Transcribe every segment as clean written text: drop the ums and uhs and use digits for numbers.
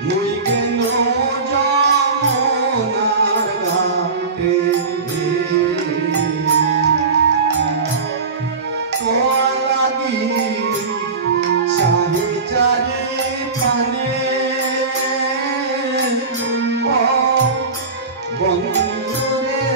মুই কেন যমুনার ঘাটে তোর লাগি চাহি চারি পানে ও বন্ধুরে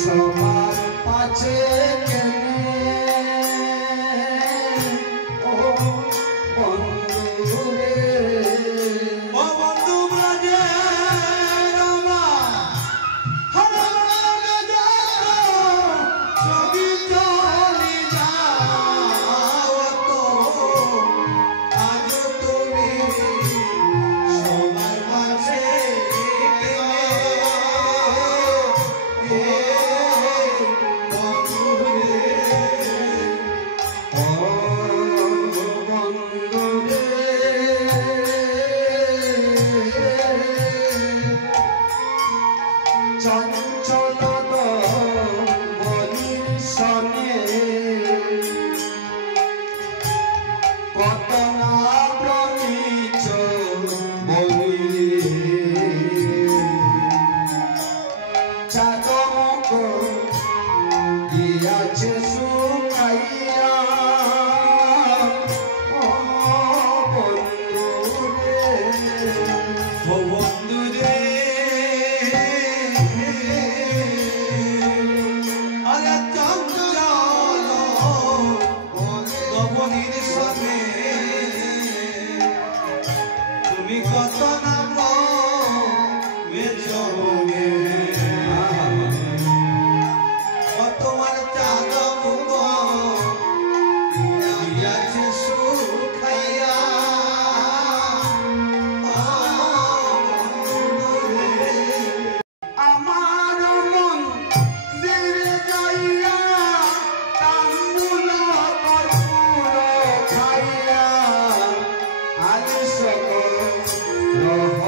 সবার পাছে Oh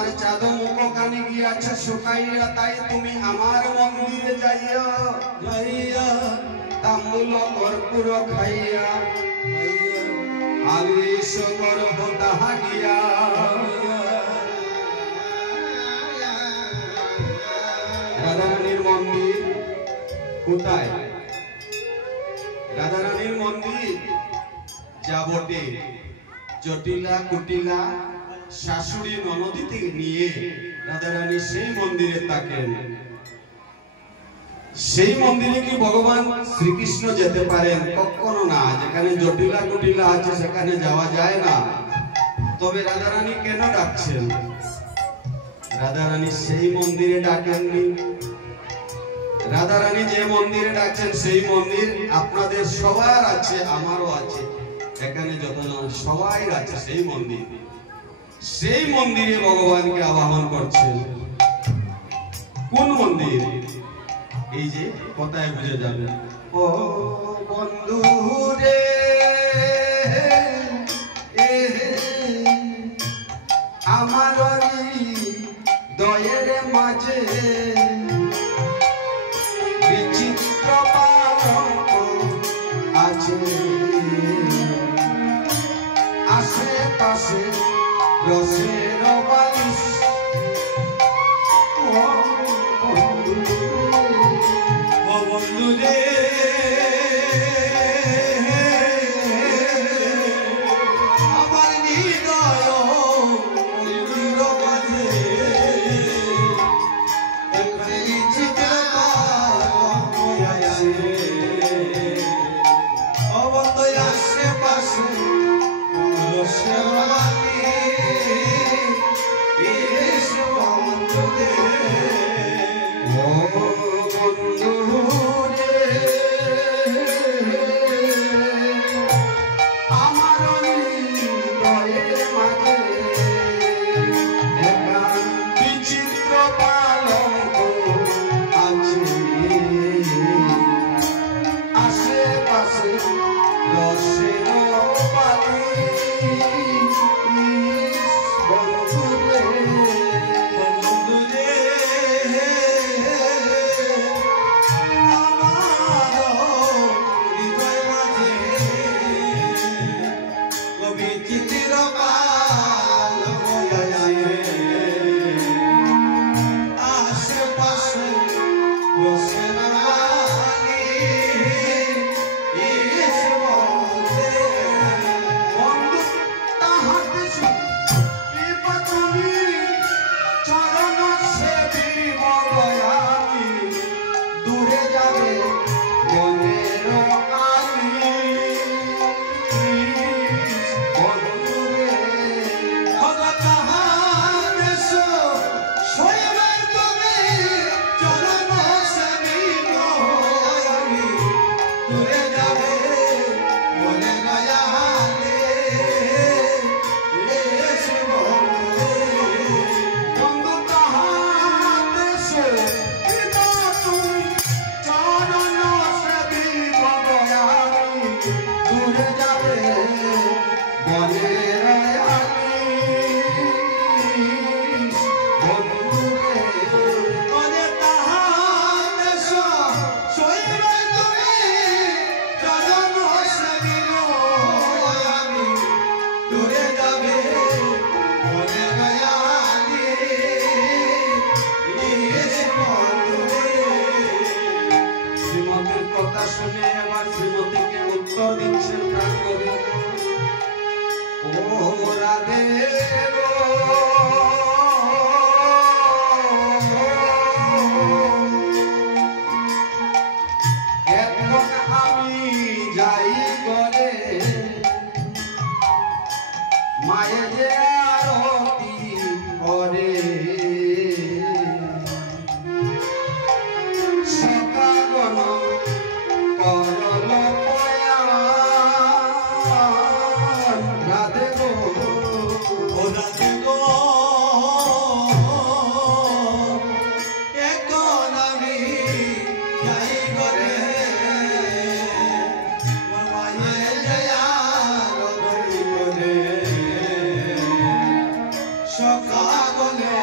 তোমার চাঁদ মুখ কানে গিয়াছে শুকাইয়া, তাই তুমি আমার মন্দিরে যাইয়া যাইয়া তাম্বুল কর্পূর খাইয়া আলিশ করব তাহা গিয়া। রাধারানীর মন্দির কোথায়? রাধারানীর মন্দির যাবটে জটিলা কুটিলা শাশুড়ি ননদী থেকে নিয়ে রাধারানী সেই মন্দিরে থাকেন। সেই মন্দিরে কি ভগবান শ্রীকৃষ্ণ যেতে পারেন? কখনো না। যেখানে জটিলা কুটিলা আছে সেখানে যাওয়া যায় না। তবে রাধারানী কেন ডাকছেন? রাধারানী সেই মন্দিরে ডাকেননি। রাধারানী যে মন্দিরে ডাকছেন সেই মন্দির আপনাদের সবার আছে, আমারও আছে, এখানে যত সবাই আছে সেই মন্দির। সেই মন্দিরে ভগবানকে আবাহন করছেন। কোন মন্দির? এই যে কথায় বুঝে যাবে। ও বন্ধু রে আমার দয়ের মাঝে বিচিত্র পালঙ্ক আছে, আশেপাশে রসের বালিশ। ও বন্ধু রে আমার হৃদয় মন্দির মাঝে এখানে বিচিত্র পালঙ্ক আছে, অবন্তই আশেপাশে রসের সকালে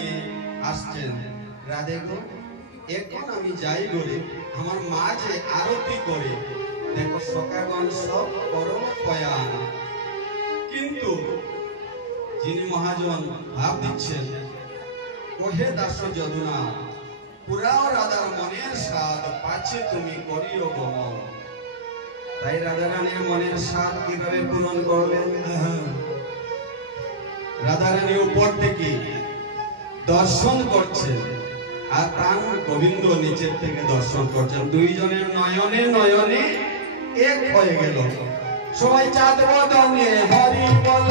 নিয়ে আসছেন, রাধে গো এখন আমি যাই ঘরে, আমার মা যে আরতি করে, দেখো সখাগণ সব করম পয়ান। কিন্তু যিনি মহাজন ভাব দিচ্ছেন, কহে দাস যদুনা পুরাও রাধার মনের স্বাদ, পাচ্ছে তুমি করিও গমন। তাই রাধারানীর মনের স্বাদ কিভাবে পূরণ করলেন? রাধারানী উপর থেকে দর্শন করছেন আর তার গোবিন্দ নিচের থেকে দর্শন করছেন, দুইজনের নয়নে নয়নে এক হয়ে গেল। সবাই চাঁদ বদনে হরি বল।